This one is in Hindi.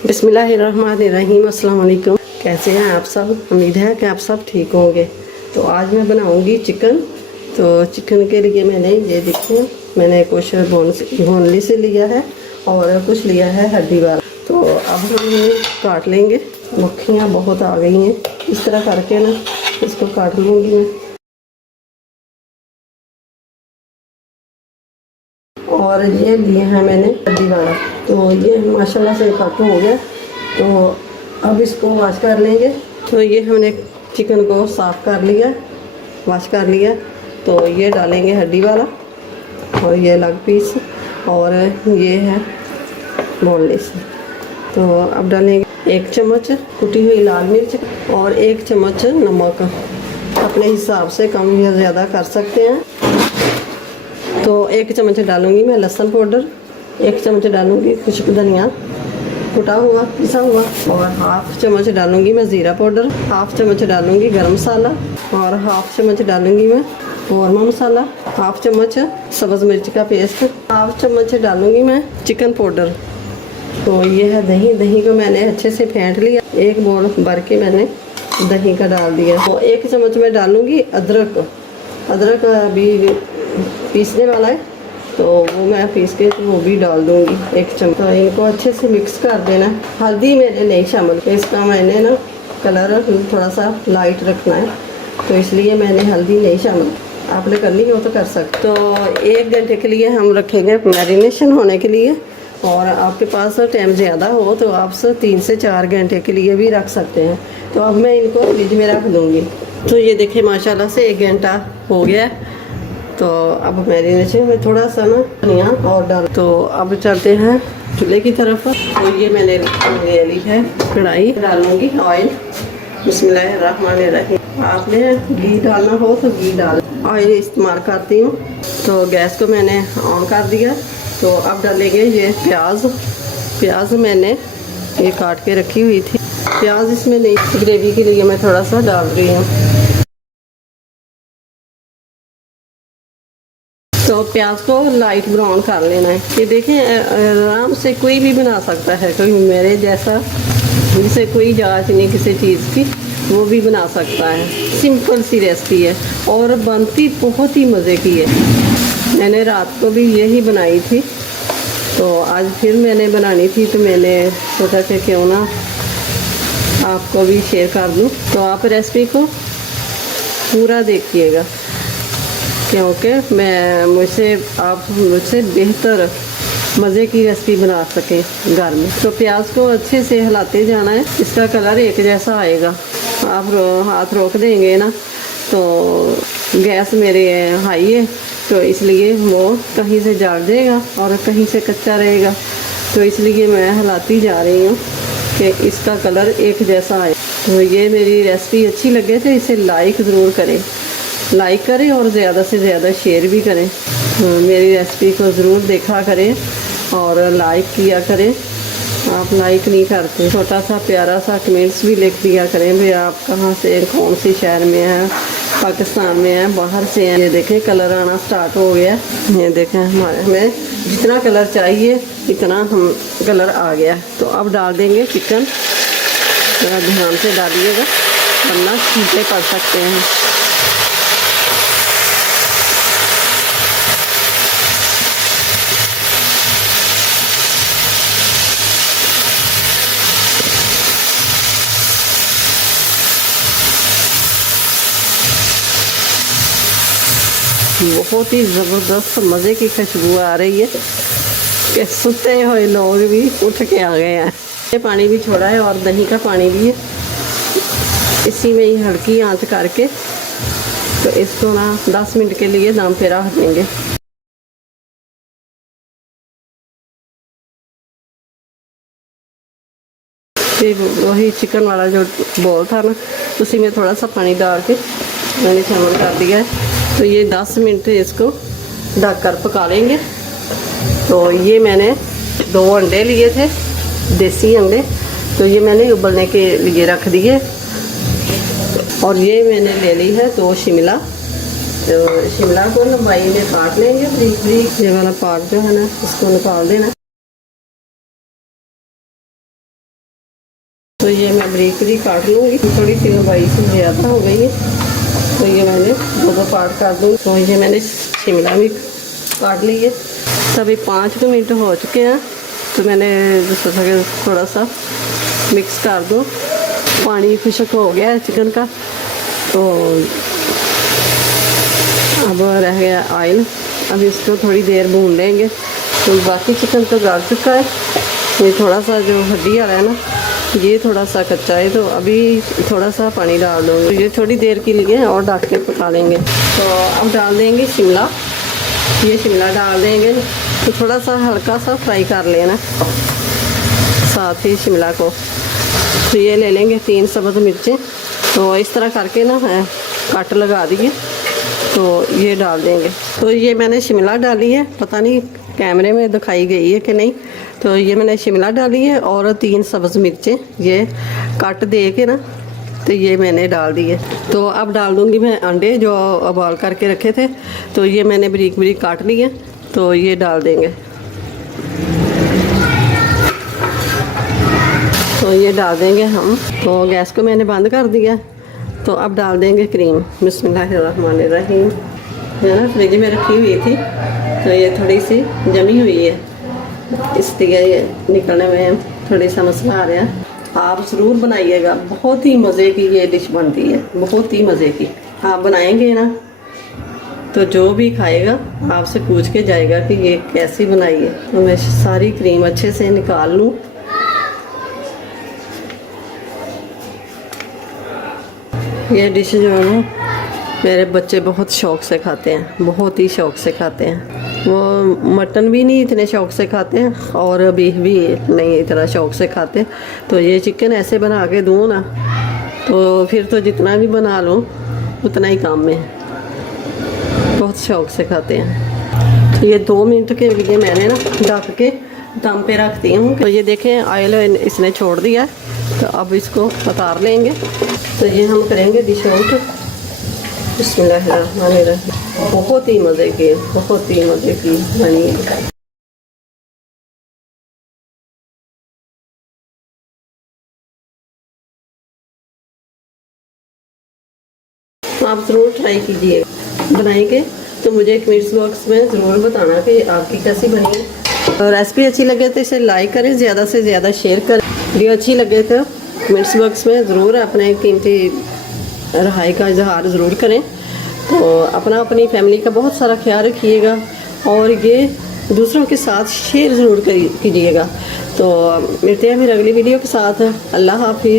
बिस्मिल्लाहिर्रहमानिर्रहीम। अस्सलाम वालेकुम। कैसे हैं आप सब? उम्मीद है कि आप सब ठीक होंगे। तो आज मैं बनाऊंगी चिकन। तो चिकन के लिए मैंने ये देखिए, मैंने कुछ बोनलेस से लिया है और कुछ लिया है हड्डी वाला। तो अब हम इन्हें काट लेंगे। मक्खियाँ बहुत आ गई हैं, इस तरह करके ना इसको काट लूँगी मैं। और ये लिए हैं मैंने हड्डी वाला। तो ये माशाल्लाह से कट हो गया। तो अब इसको वॉश कर लेंगे। तो ये हमने चिकन को साफ़ कर लिया, वॉश कर लिया। तो ये डालेंगे हड्डी वाला और ये लेग पीस और ये है बोनलेस। तो अब डालेंगे 1 चम्मच कुटी हुई लाल मिर्च और 1 चम्मच नमक। अपने हिसाब से कम या ज़्यादा कर सकते हैं। तो 1 चम्मच डालूंगी मैं लहसुन पाउडर, 1 चम्मच डालूंगी खुश्क धनिया कुटा हुआ पिसा हुआ, और 1/2 चम्मच डालूंगी मैं ज़ीरा पाउडर, 1/2 चम्मच डालूंगी गरम मसाला और 1/2 चम्मच डालूंगी मैं कौरमा मसाला, 1/2 चम्मच सब्ज़ मिर्च का पेस्ट, 1/2 चम्मच डालूंगी मैं चिकन पाउडर। तो ये है दही। दही को मैंने अच्छे से फेंट लिया, 1 बोल भर के मैंने दही का डाल दिया। तो 1 चम्मच में डालूंगी अदरक। अदरक अभी पीसने वाला है, तो वो मैं पीस के वो भी डाल दूंगी 1 चम्मच। तो इनको अच्छे से मिक्स कर देना। हल्दी मैंने नहीं शामिल की, इसका मैंने ना कलर थोड़ा सा लाइट रखना है, तो इसलिए मैंने हल्दी नहीं शामिल। आपने करनी हो तो कर सकते। तो 1 घंटे के लिए हम रखेंगे मैरिनेशन होने के लिए, और आपके पास टाइम ज़्यादा हो तो आप 3 से 4 घंटे के लिए भी रख सकते हैं। तो अब मैं इनको फ्रिज में रख दूँगी। तो ये देखिए माशाल्लाह से 1 घंटा हो गया है। तो अब मैरिनेशन में थोड़ा सा ना धनिया और डाल। तो अब चलते हैं चूल्हे की तरफ। तो ये मैंने ले ली है कढ़ाई, डालूंगी ऑयल। बिस्मिल्लाहिर्रहमानिर्रहीम। आपने घी डालना हो तो घी डाल। ऑयल इस्तेमाल करती हूँ। तो गैस को मैंने ऑन कर दिया। तो अब डालेंगे ये प्याज। प्याज मैंने ये काट के रखी हुई थी। प्याज इसमें नहीं, ग्रेवी के लिए मैं थोड़ा सा डाल रही हूँ। तो प्याज को लाइट ब्राउन कर लेना है। ये देखें आराम से कोई भी बना सकता है, कोई मेरे जैसा जिसे कोई जांच नहीं किसी चीज़ की, वो भी बना सकता है। सिंपल सी रेसिपी है और बनती बहुत ही मज़े की है। मैंने रात को भी यही बनाई थी, तो आज फिर मैंने बनानी थी, तो मैंने सोचा कि क्यों ना आपको भी शेयर कर दूँ। तो आप रेसिपी को पूरा देखिएगा, क्योंकि आप मुझसे बेहतर मज़े की रेसिपी बना सकें घर में। तो प्याज को अच्छे से हिलाते जाना है, इसका कलर एक जैसा आएगा। आप हाथ रोक देंगे ना तो गैस मेरे हाई है, तो इसलिए वो कहीं से जल जाएगा और कहीं से कच्चा रहेगा। तो इसलिए मैं हिलाती जा रही हूँ कि इसका कलर एक जैसा आए। तो ये मेरी रेसिपी अच्छी लगे तो इसे लाइक ज़रूर करें और ज़्यादा से ज़्यादा शेयर भी करें। मेरी रेसिपी को ज़रूर देखा करें और लाइक किया करें। आप लाइक नहीं करते, छोटा सा प्यारा सा कमेंट्स भी लिख दिया करें भाई आप कहाँ से, कौन सी शहर में हैं, पाकिस्तान में हैं, बाहर से हैं। ये देखें कलर आना स्टार्ट हो गया। ये देखें हमें जितना कलर चाहिए इतना हम कलर आ गया। तो अब डाल देंगे चिकन। ज़रा ध्यान से डालिएगा वरना छींटे पड़ सकते हैं। बहुत ही ज़बरदस्त मज़े की खुशबू आ रही है कि सुते हुए लोग भी उठ के आ गए हैं। ये पानी भी छोड़ा है और दही का पानी भी है। इसी में ही हल्की आंच करके तो इसको ना 10 मिनट के लिए दम पे रख देंगे। फिर वही चिकन वाला जो बोल था ना, उसी में थोड़ा सा पानी डाल के मैंने शामिल कर दिया है। तो ये 10 मिनट इसको ढक कर पका लेंगे। तो ये मैंने 2 अंडे लिए थे, देसी अंडे। तो ये मैंने उबलने के लिए रख दिए। और ये मैंने ले ली है 2 शिमला। तो शिमला को लंबाई में काट लेंगे बारीक बारीक। ये वाला पार्ट जो है ना इसको निकाल देना। तो ये मैं बारीक बारीक काट लूँगी, थोड़ी सी लंबाई से ज़्यादा हो गई है तो ये मैंने दो पार्ट कर दूँ। तो ये मैंने शिमला भी काट ली है। अभी 5 मिनट हो चुके हैं तो मैंने सोचा कि थोड़ा सा मिक्स कर दूँ। पानी खुश्क हो गया है चिकन का, तो अब रह गया ऑयल। अब इसको थोड़ी देर भून लेंगे। तो बाकी चिकन तो गल चुका है, ये थोड़ा सा जो हड्डी वाला है ना ये थोड़ा सा कच्चा है, तो अभी थोड़ा सा पानी डाल दूँगी। ये थोड़ी देर के लिए और ढक के पका लेंगे। तो अब डाल देंगे शिमला, ये शिमला डाल देंगे। तो थोड़ा सा हल्का सा फ्राई कर लेना साथ ही शिमला को। तो ये ले लेंगे 3 सब्ज़ मिर्चें, तो इस तरह करके ना है कट लगा दिए, तो ये डाल देंगे। तो ये मैंने शिमला डाली है, पता नहीं कैमरे में दिखाई गई है कि नहीं। तो ये मैंने शिमला डाली है और 3 सब्ज़ मिर्चें ये कट दे के ना तो ये मैंने डाल दी है। तो अब डाल दूँगी मैं अंडे जो उबाल करके रखे थे, तो ये मैंने बारीक बारीक काट लिए, तो ये डाल देंगे। तो ये डाल देंगे हम। तो गैस को मैंने बंद कर दिया। तो अब डाल देंगे क्रीम। बिस्मिल्लाहिर्रहमानिर्रहीम। है ना, फ्रिज में रखी हुई थी तो ये थोड़ी सी जमी हुई है, इसलिए ये निकलने में थोड़ी सा मसला आ रहा है। आप ज़रूर बनाइएगा, बहुत ही मज़े की ये डिश बनती है, बहुत ही मज़े की। आप बनाएंगे ना तो जो भी खाएगा आपसे पूछ के जाएगा कि ये कैसी बनाई है। तो मैं सारी क्रीम अच्छे से निकाल लूँ। ये डिश जो है ना मेरे बच्चे बहुत शौक़ से खाते हैं, बहुत ही शौक़ से खाते हैं। वो मटन भी नहीं इतने शौक़ से खाते हैं और बीफ भी नहीं इतना शौक़ से खाते। तो ये चिकन ऐसे बना के दूँ ना तो फिर तो जितना भी बना लूँ उतना ही काम में है, बहुत शौक़ से खाते हैं। तो ये 2 मिनट के लिए मैंने ना ढक के दम पे रख दी हूँ। तो ये देखें ऑयल इसने छोड़ दिया, तो अब इसको उतार लेंगे। तो ये हम करेंगे डिश आउट। बिस्मिल्लाहिर्रहमानिर्रहीम। बहुत ही मज़े की, बहुत ही मज़े की बनी है। तो आप ज़रूर ट्राई कीजिए, बनाएंगे तो मुझे कमेंट्स बॉक्स में ज़रूर बताना कि आपकी कैसी बनी है। और रेसिपी अच्छी लगे तो इसे लाइक करें, ज़्यादा से ज़्यादा शेयर करें। वीडियो अच्छी लगे तो कमेंट्स बॉक्स में ज़रूर अपने कीमती राय का इजहार ज़रूर करें। तो अपनी फैमिली का बहुत सारा ख्याल रखिएगा और ये दूसरों के साथ शेयर ज़रूर कीजिएगा। तो मिलते हैं फिर अगली वीडियो के साथ। अल्लाह हाफिज़।